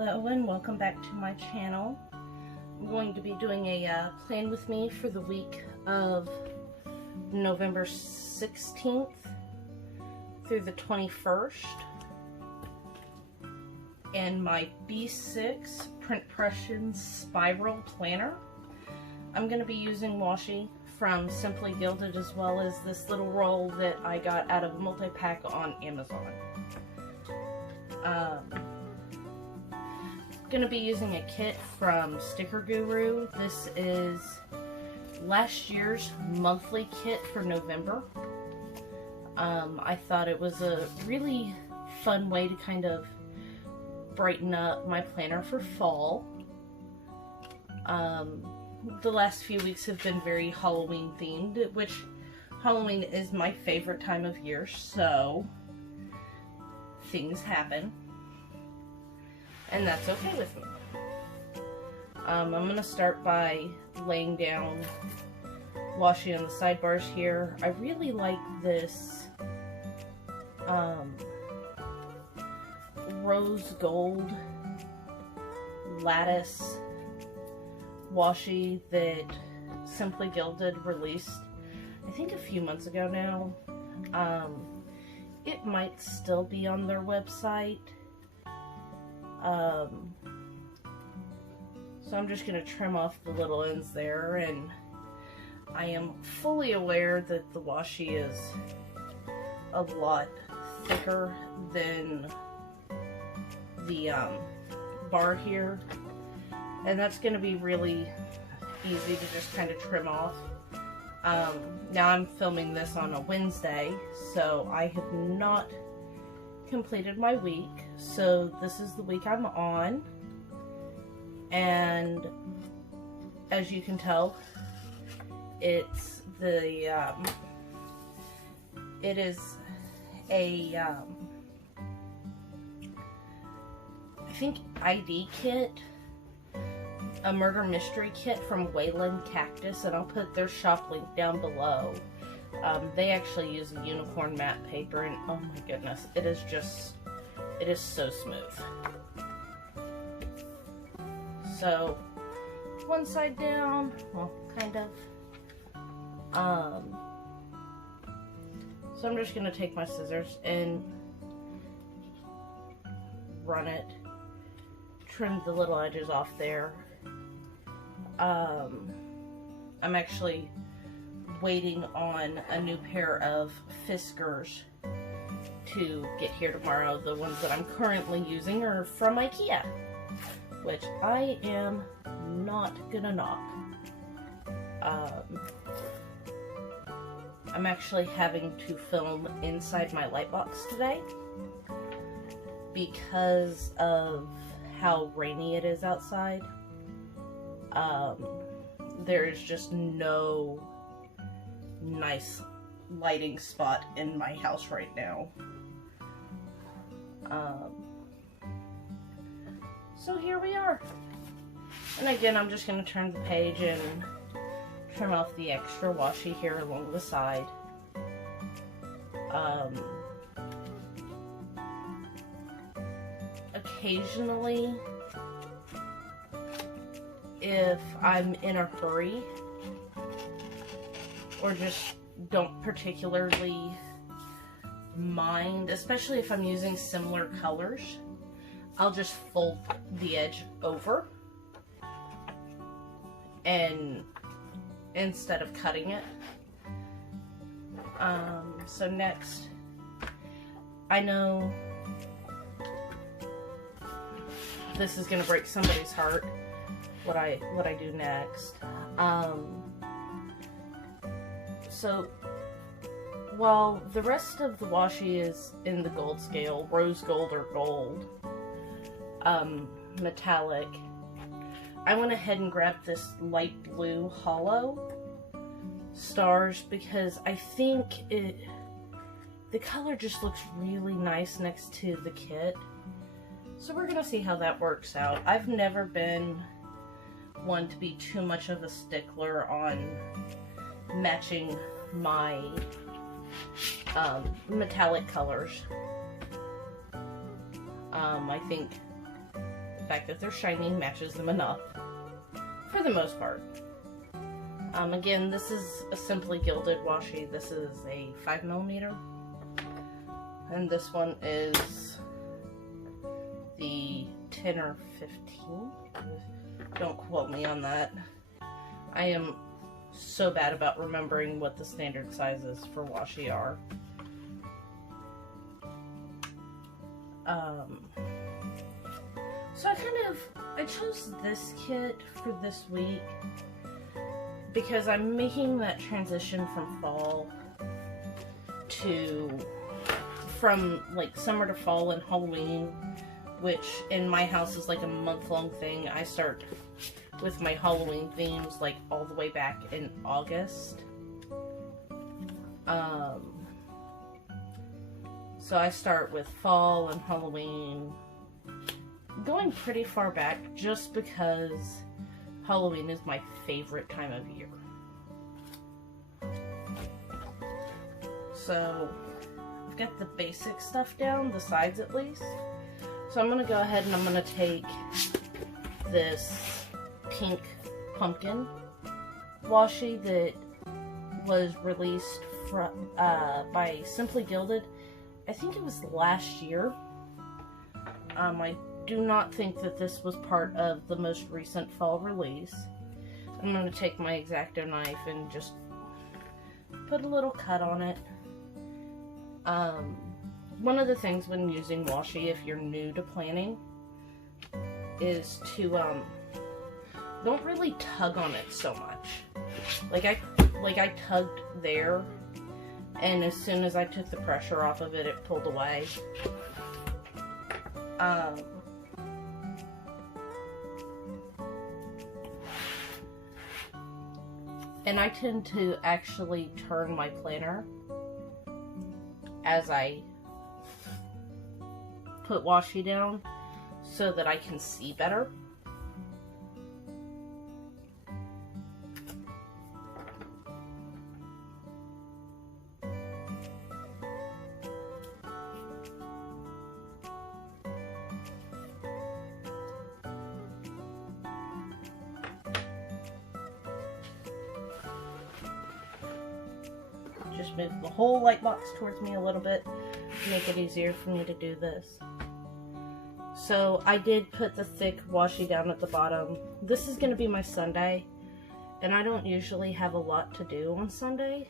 Hello and welcome back to my channel. I'm going to be doing a plan with me for the week of November 16th through the 21st and my B6 Printpression Spiral planner. I'm going to be using washi from Simply Gilded, as well as this little roll that I got out of a multi-pack on Amazon. Going to be using a kit from Sticker Guru. This is last year's monthly kit for November. I thought it was a really fun way to kind of brighten up my planner for fall. The last few weeks have been very Halloween themed, which Halloween is my favorite time of year, so things happen. And that's okay with me. I'm going to start by laying down washi on the sidebars here. I really like this rose gold lattice washi that Simply Gilded released, I think a few months ago now. It might still be on their website. So I'm just going to trim off the little ends there, and I am fully aware that the washi is a lot thicker than the bar here, and that's going to be really easy to just kind of trim off. Now I'm filming this on a Wednesday, so I have not completed my week, so this is the week I'm on, and as you can tell, it's the it is a I think ID kit, a murder mystery kit from Wayland Cactus, and I'll put their shop link down below. They actually use a unicorn matte paper, and oh my goodness, it is so smooth. So, one side down, well, kind of. So I'm just going to take my scissors and run it, trim the little edges off there. I'm actually waiting on a new pair of Fiskars to get here tomorrow. The ones that I'm currently using are from IKEA, which I am not gonna knock. I'm actually having to film inside my light box today because of how rainy it is outside. There is just no nice lighting spot in my house right now. So here we are. And again, I'm just going to turn the page and trim off the extra washi here along the side. Occasionally, if I'm in a hurry or just don't particularly mind, especially if I'm using similar colors, I'll just fold the edge over and instead of cutting it. So next, I know this is gonna break somebody's heart, what I do next. So while the rest of the washi is in the gold scale, rose gold or gold, metallic, I went ahead and grabbed this light blue hollow stars because I think the color just looks really nice next to the kit. So we're gonna see how that works out. I've never been one to be too much of a stickler on matching my metallic colors. I think fact that they're shiny matches them enough, for the most part. Again, this is a Simply Gilded washi. This is a 5mm. And this one is the 10 or 15. Don't quote me on that. I am so bad about remembering what the standard sizes for washi are. So I chose this kit for this week because I'm making that transition from fall from like summer to fall and Halloween, which in my house is like a month-long thing. I start with my Halloween themes like all the way back in August. So I start with fall and Halloween, going pretty far back just because Halloween is my favorite time of year. So I've got the basic stuff down, the sides at least. So I'm going to go ahead and I'm going to take this pink pumpkin washi that was released by Simply Gilded. I think it was last year. I do not think that this was part of the most recent fall release. I'm going to take my X-Acto knife and just put a little cut on it. One of the things when using washi, if you're new to planning, is to don't really tug on it so much. Like I tugged there, and as soon as I took the pressure off of it, it pulled away. And I tend to actually turn my planner as I put washi down so that I can see better. Just move the whole light box towards me a little bit to make it easier for me to do this. So I did put the thick washi down at the bottom. This is going to be my Sunday, and I don't usually have a lot to do on Sunday,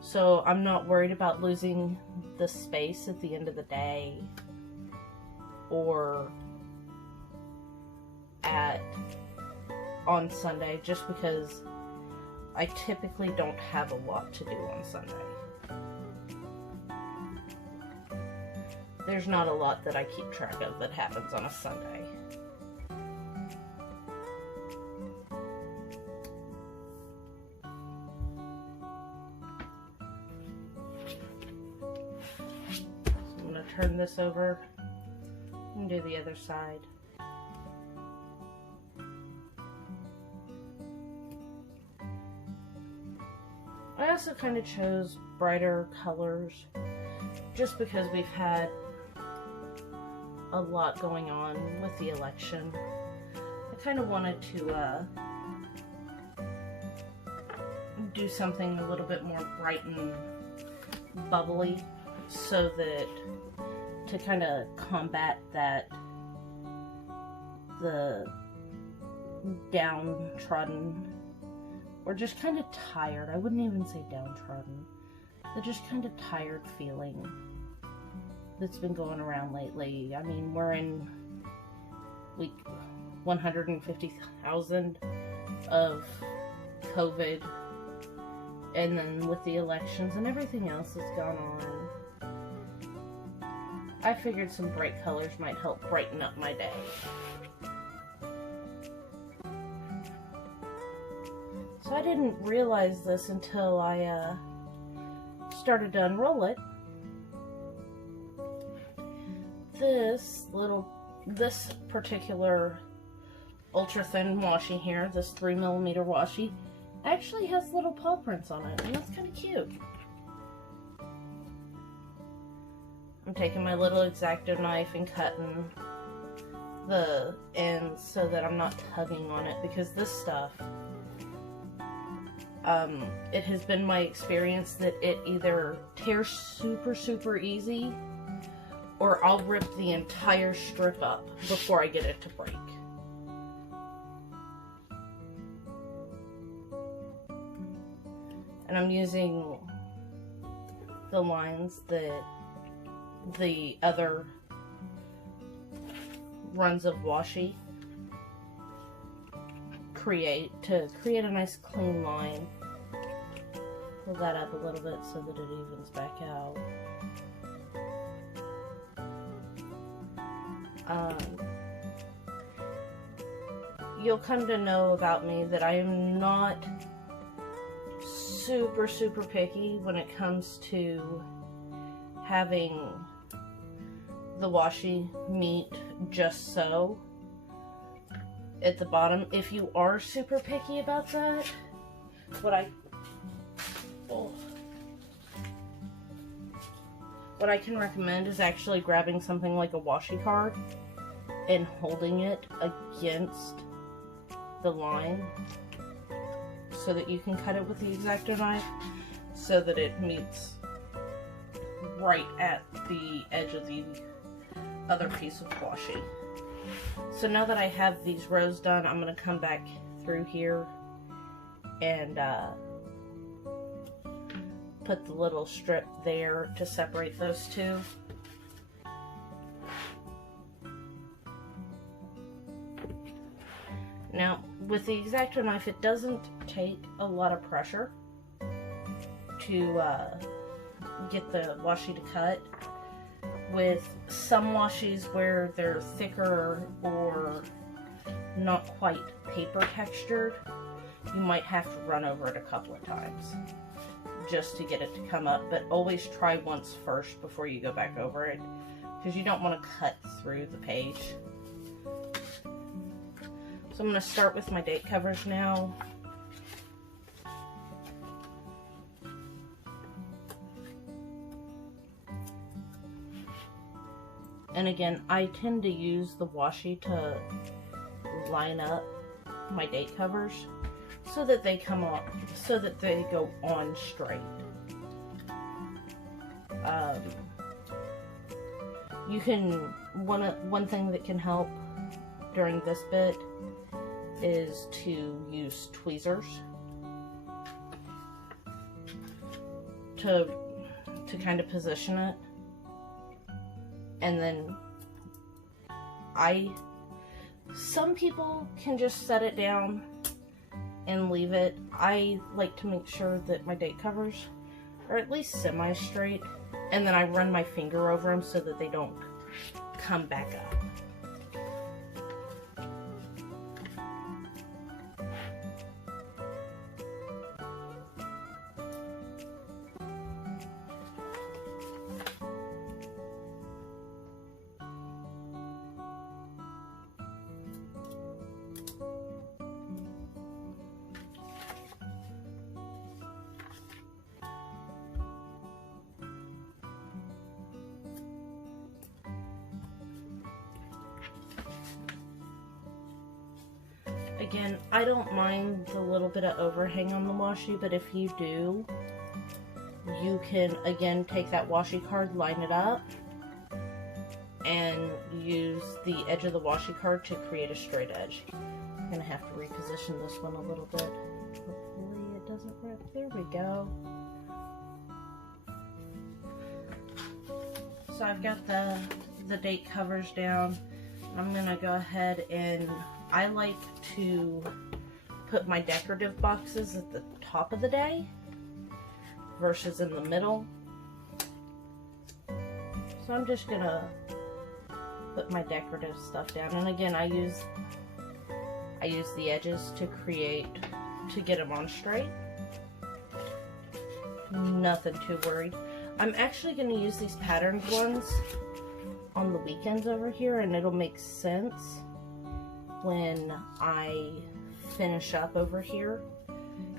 so I'm not worried about losing the space at the end of the day or on Sunday, just because I typically don't have a lot to do on Sunday. There's not a lot that I keep track of that happens on a Sunday. So I'm going to turn this over and do the other side. I also kind of chose brighter colors just because we've had a lot going on with the election. I kind of wanted to do something a little bit more bright and bubbly, so that to kind of combat that the downtrodden, or just kind of tired, I wouldn't even say downtrodden, the just kind of tired feeling that's been going around lately. I mean, we're in week 150,000 of COVID, and then with the elections and everything else that's gone on, I figured some bright colors might help brighten up my day. So I didn't realize this until I started to unroll it. This particular ultra thin washi here, this 3mm washi, actually has little paw prints on it, and that's kind of cute. I'm taking my little X-Acto knife and cutting the ends so that I'm not tugging on it, because this stuff, it has been my experience that it either tears super easy, or I'll rip the entire strip up before I get it to break. And I'm using the lines that the other runs of washi create to create a nice clean line. Pull that up a little bit so that it evens back out. You'll come to know about me that I am not super picky when it comes to having the washi meet just so at the bottom. If you are super picky about that, what I can recommend is actually grabbing something like a washi card and holding it against the line so that you can cut it with the X-Acto knife so that it meets right at the edge of the other piece of washi. So now that I have these rows done, I'm going to come back through here and put the little strip there to separate those two. Now, with the X-Acto knife, it doesn't take a lot of pressure to get the washi to cut. With some washis where they're thicker or not quite paper textured, you might have to run over it a couple of times just to get it to come up, but always try once first before you go back over it, because you don't want to cut through the page. So I'm going to start with my date covers now. And again, I tend to use the washi to line up my date covers so that they come on, so that they go on straight. You can, one thing that can help during this bit is to use tweezers to kind of position it. And then some people can just set it down and leave it. I like to make sure that my date covers are at least semi-straight, and then I run my finger over them so that they don't come back up. Again, I don't mind the little bit of overhang on the washi, but if you do, you can, again, take that washi card, line it up, and use the edge of the washi card to create a straight edge. I'm going to have to reposition this one a little bit. Hopefully it doesn't rip. There we go. So I've got the date covers down. I'm going to go ahead and I like to put my decorative boxes at the top of the day versus in the middle. So I'm just gonna put my decorative stuff down, and again I use the edges to get them on straight. Nothing too worried. I'm actually going to use these patterned ones on the weekends over here, and it'll make sense when I finish up over here.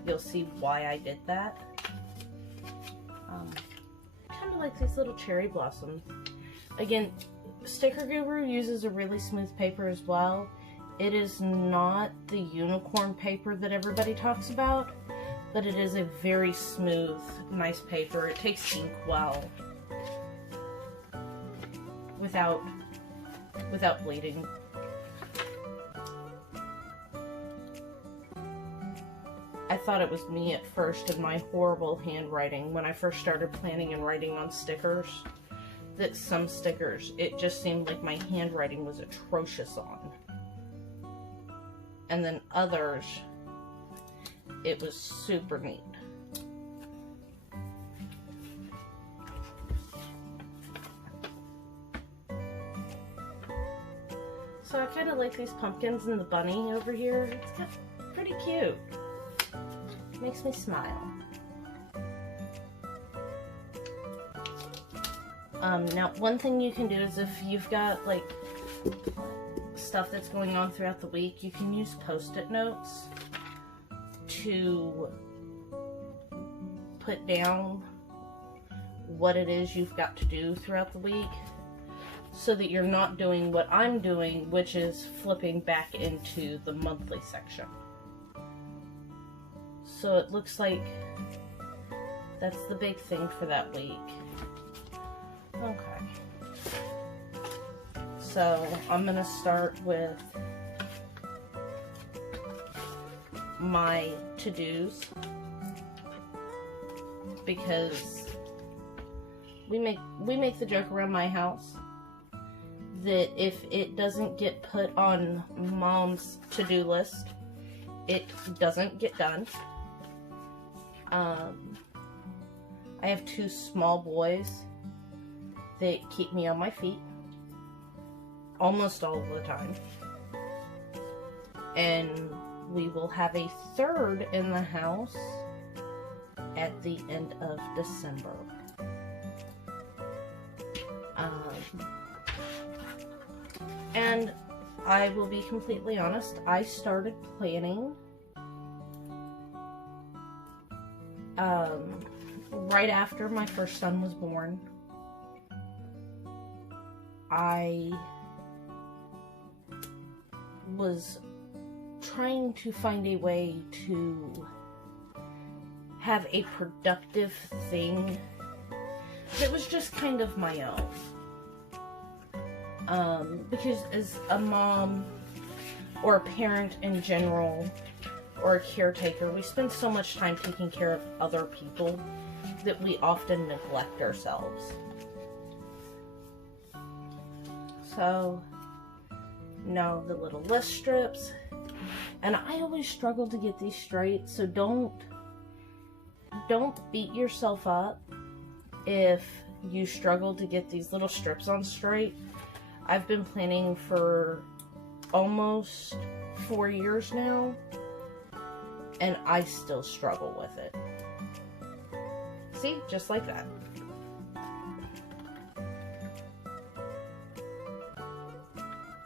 You'll see why I did that. Kind of like these little cherry blossoms. Again, Sticker Guru uses a really smooth paper as well. It is not the unicorn paper that everybody talks about, but it is a very smooth, nice paper. It takes ink well without bleeding. I thought it was me at first and my horrible handwriting when I first started planning and writing on stickers, that some stickers, it just seemed like my handwriting was atrocious on. And then others, it was super neat. So I kind of like these pumpkins and the bunny over here. It's got pretty cute. Makes me smile. Now one thing you can do is if you've got like stuff that's going on throughout the week, you can use post-it notes to put down what it is you've got to do throughout the week, so that you're not doing what I'm doing, which is flipping back into the monthly section. So it looks like that's the big thing for that week. Okay. So I'm gonna start with my to-dos, because we make the joke around my house that if it doesn't get put on Mom's to-do list, it doesn't get done. I have two small boys that keep me on my feet almost all of the time. And we will have a third in the house at the end of December. And I will be completely honest, I started planning right after my first son was born. I was trying to find a way to have a productive thing that was just kind of my own. Because as a mom, or a parent in general, or a caretaker, we spend so much time taking care of other people that we often neglect ourselves. So, no, the little list strips. And I always struggle to get these straight, so don't beat yourself up if you struggle to get these little strips on straight. I've been planning for almost 4 years now, and I still struggle with it. See? Just like that.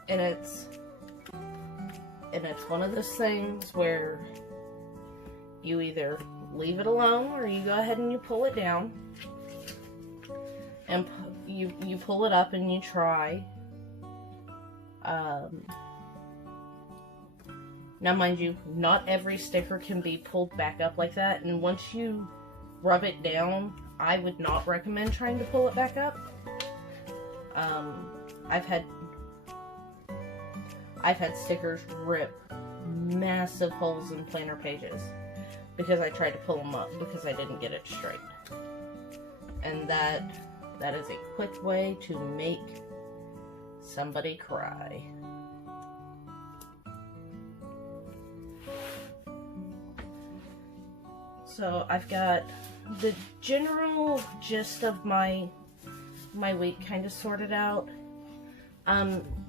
And it's one of those things where you either leave it alone or you go ahead and you pull it down. And you pull it up and you try. Now mind you, not every sticker can be pulled back up like that, and once you rub it down, I would not recommend trying to pull it back up. I've had stickers rip massive holes in planner pages because I tried to pull them up because I didn't get it straight. And that is a quick way to make somebody cry. So I've got the general gist of my week kind of sorted out.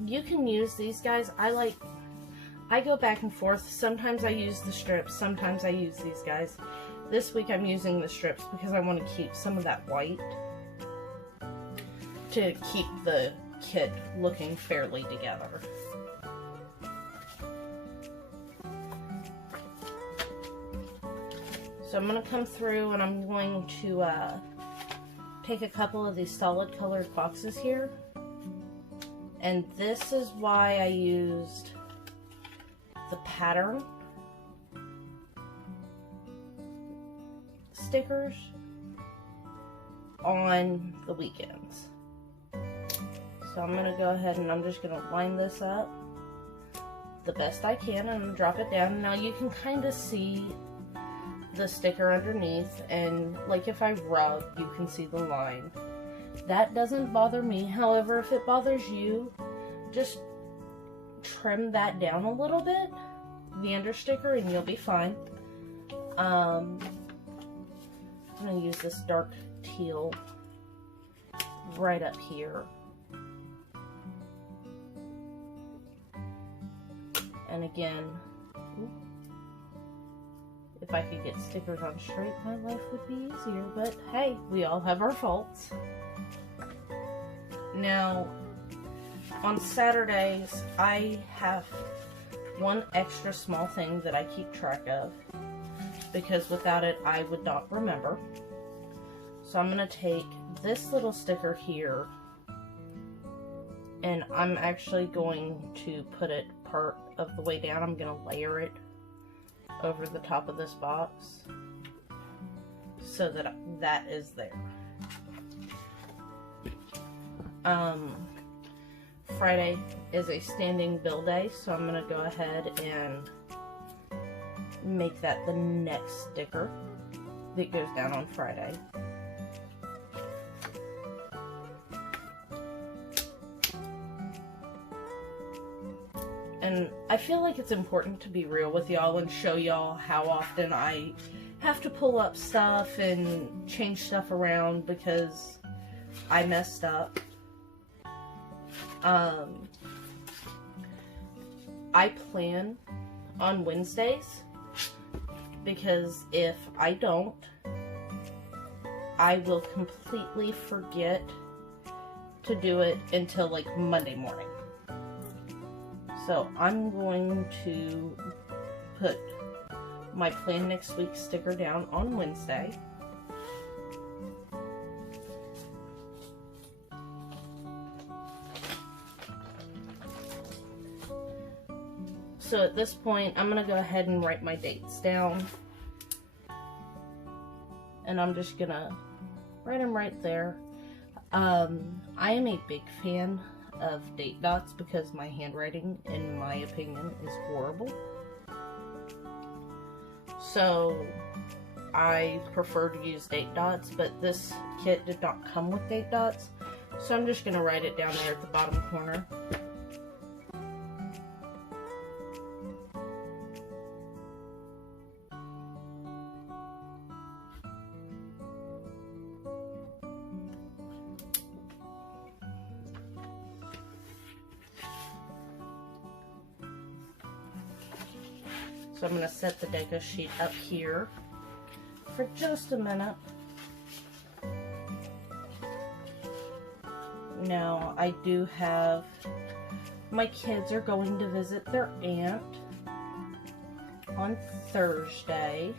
You can use these guys. I go back and forth. Sometimes I use the strips, sometimes I use these guys. This week I'm using the strips because I want to keep some of that white to keep the kit looking fairly together. So I'm going to come through and I'm going to take a couple of these solid colored boxes here. And this is why I used the pattern stickers on the weekends. So I'm going to go ahead and I'm just going to line this up the best I can and drop it down. Now you can kind of see the sticker underneath, and like if I rub, you can see the line. That doesn't bother me. However, if it bothers you, just trim that down a little bit, the under sticker, and you'll be fine. I'm going to use this dark teal right up here. And again, if I could get stickers on straight, my life would be easier, but hey, we all have our faults. Now, on Saturdays, I have one extra small thing that I keep track of, because without it, I would not remember. So I'm going to take this little sticker here, and I'm actually going to put it part of the way down. I'm going to layer it over the top of this box so that that is there. Friday is a standing bill day, so I'm going to go ahead and make that the next sticker that goes down on Friday. And I feel like it's important to be real with y'all and show y'all how often I have to pull up stuff and change stuff around because I messed up. I plan on Wednesdays because if I don't, I will completely forget to do it until like Monday morning. So I'm going to put my plan next week sticker down on Wednesday. So at this point, I'm going to go ahead and write my dates down. And I'm just going to write them right there. I am a big fan of date dots because my handwriting, in my opinion, is horrible. So I prefer to use date dots, but this kit did not come with date dots. So I'm just going to write it down there at the bottom corner. So I'm going to set the deco sheet up here for just a minute. Now, I do have, my kids are going to visit their aunt on Thursday.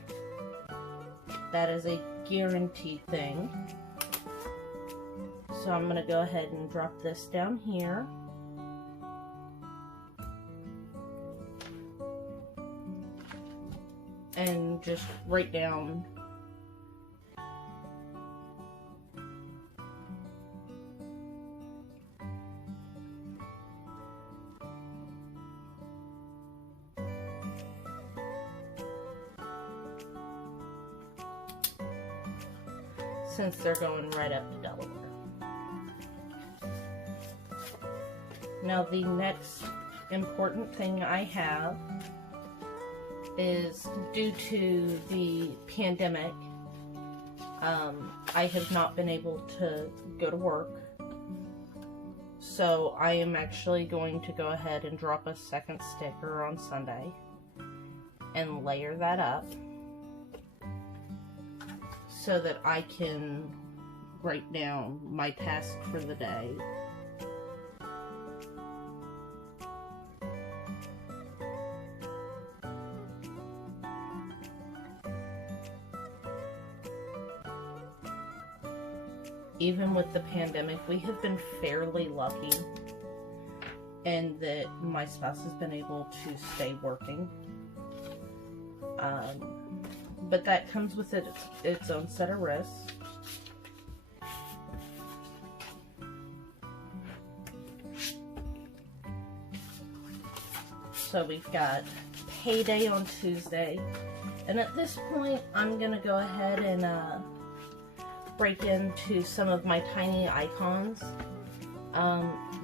That is a guaranteed thing. So I'm going to go ahead and drop this down here. And just write down since they're going right up to Delaware. Now the next important thing I have is, due to the pandemic, I have not been able to go to work. So I am actually going to go ahead and drop a second sticker on Sunday and layer that up so that I can write down my task for the day. Even with the pandemic, we have been fairly lucky and that my spouse has been able to stay working. But that comes with its own set of risks. So we've got payday on Tuesday, and at this point I'm gonna go ahead and break into some of my tiny icons.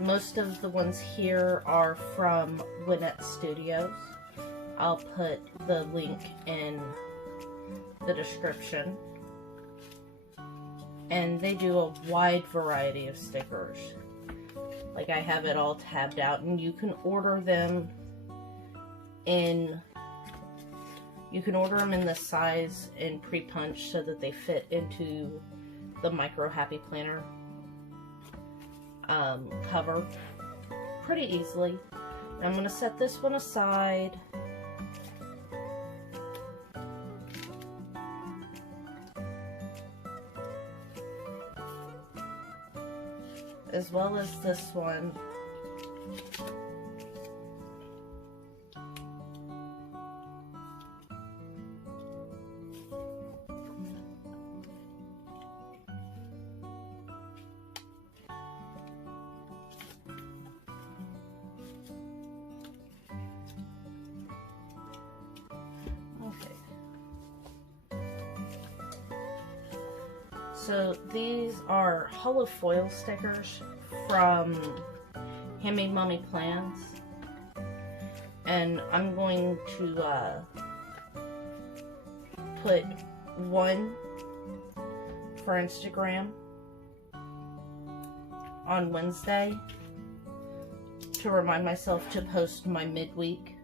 Most of the ones here are from Winnette Studios. I'll put the link in the description. And they do a wide variety of stickers. Like, I have it all tabbed out, and you can order them in the size and pre-punch so that they fit into the Micro Happy Planner cover pretty easily. I'm going to set this one aside. As well as this one. So these are hollow foil stickers from Handmade Mommy Plans, and I'm going to put one for Instagram on Wednesday to remind myself to post my midweek.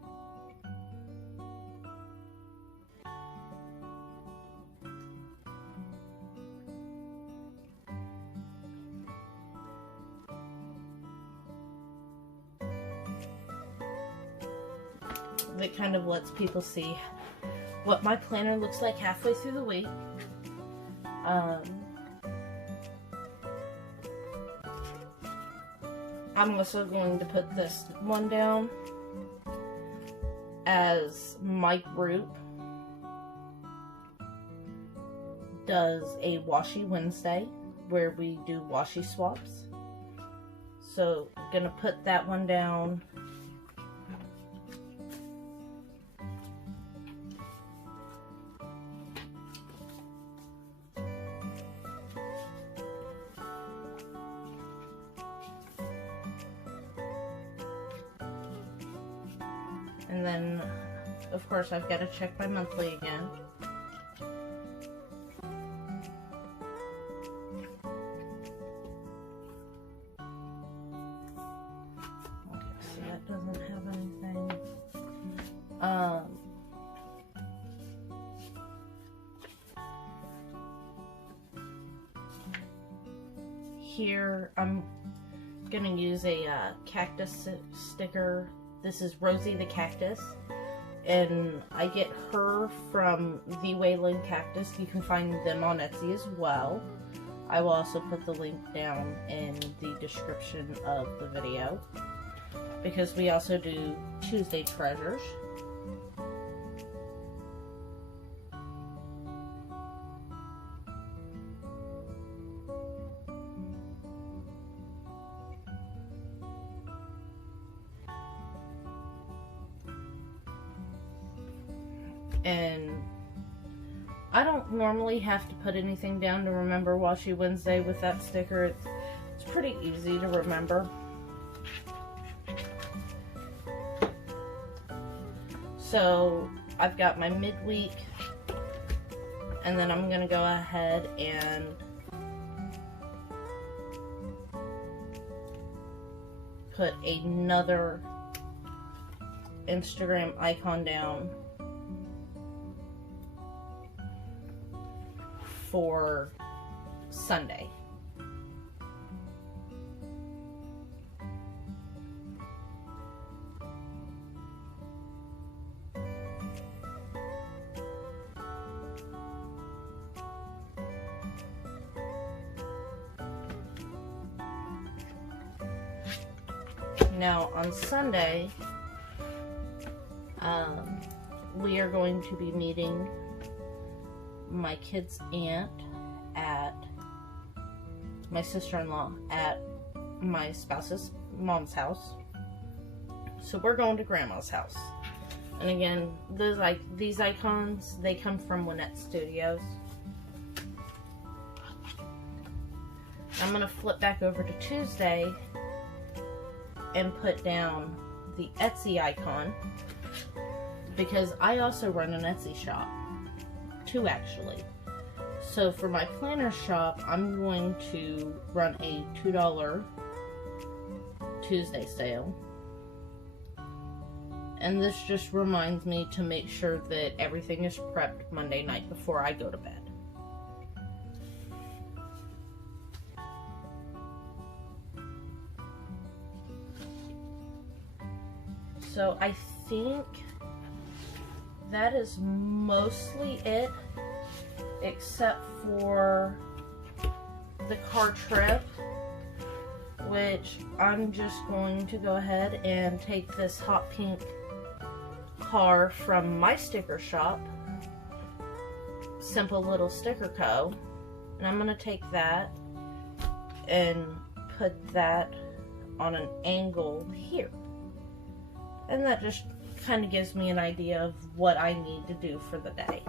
That kind of lets people see what my planner looks like halfway through the week. I'm also going to put this one down as my group does a Washi Wednesday where we do washi swaps. So I'm gonna put that one down. And then, of course, I've got to check my monthly again. Okay, so that doesn't have anything. Here, I'm going to use a cactus sticker. This is Rosie the Cactus, and I get her from the Wayland Cactus. You can find them on Etsy as well. I will also put the link down in the description of the video, because we also do Tuesday Treasures. And I don't normally have to put anything down to remember Washi Wednesday with that sticker. It's pretty easy to remember. So I've got my midweek, and then I'm going to go ahead and put another Instagram icon down for Sunday. Now on Sunday, we are going to be meeting my kid's aunt at my sister-in-law at my spouse's mom's house. So we're going to grandma's house. And again, these icons, they come from Winnett Studios. I'm going to flip back over to Tuesday and put down the Etsy icon, because I also run an Etsy shop. 2 actually. So for my planner shop, I'm going to run a $2 Tuesday sale. And this just reminds me to make sure that everything is prepped Monday night before I go to bed. So I think that is mostly it, except for the car trip, which I'm just going to go ahead and take this hot pink car from my sticker shop, Simple Little Sticker Co., and I'm going to take that and put that on an angle here. And that just kind of gives me an idea of what I need to do for the day.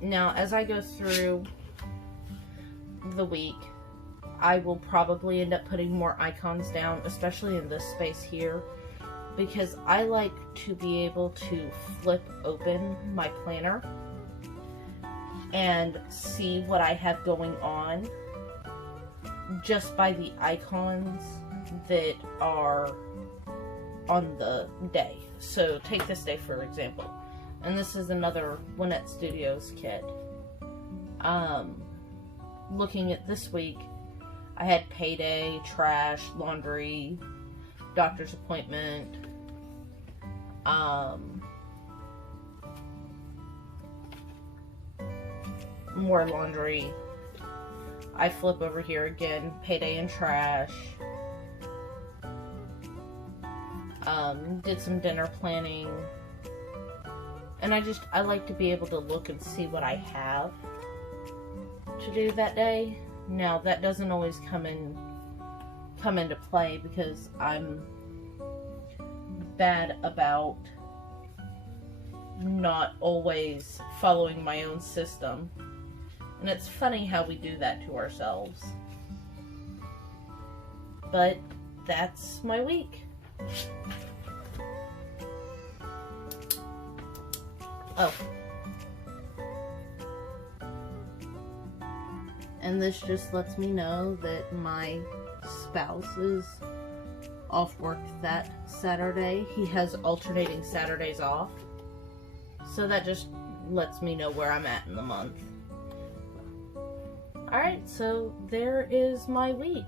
Now, as I go through the week, I will probably end up putting more icons down, especially in this space here, because I like to be able to flip open my planner and see what I have going on just by the icons that are on the day. So take this day for example, and this is another Winnett Studios kit. Looking at this week, I had payday, trash, laundry, doctor's appointment, more laundry. I flip over here again, payday and trash. Did some dinner planning, and I like to be able to look and see what I have to do that day. Now that doesn't always come into play because I'm bad about not always following my own system, and it's funny how we do that to ourselves. But that's my week. Oh. And this just lets me know that my spouse is off work that Saturday. He has alternating Saturdays off. So that just lets me know where I'm at in the month. Alright, so there is my week.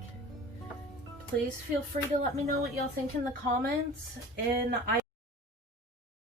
Please feel free to let me know what y'all think in the comments. And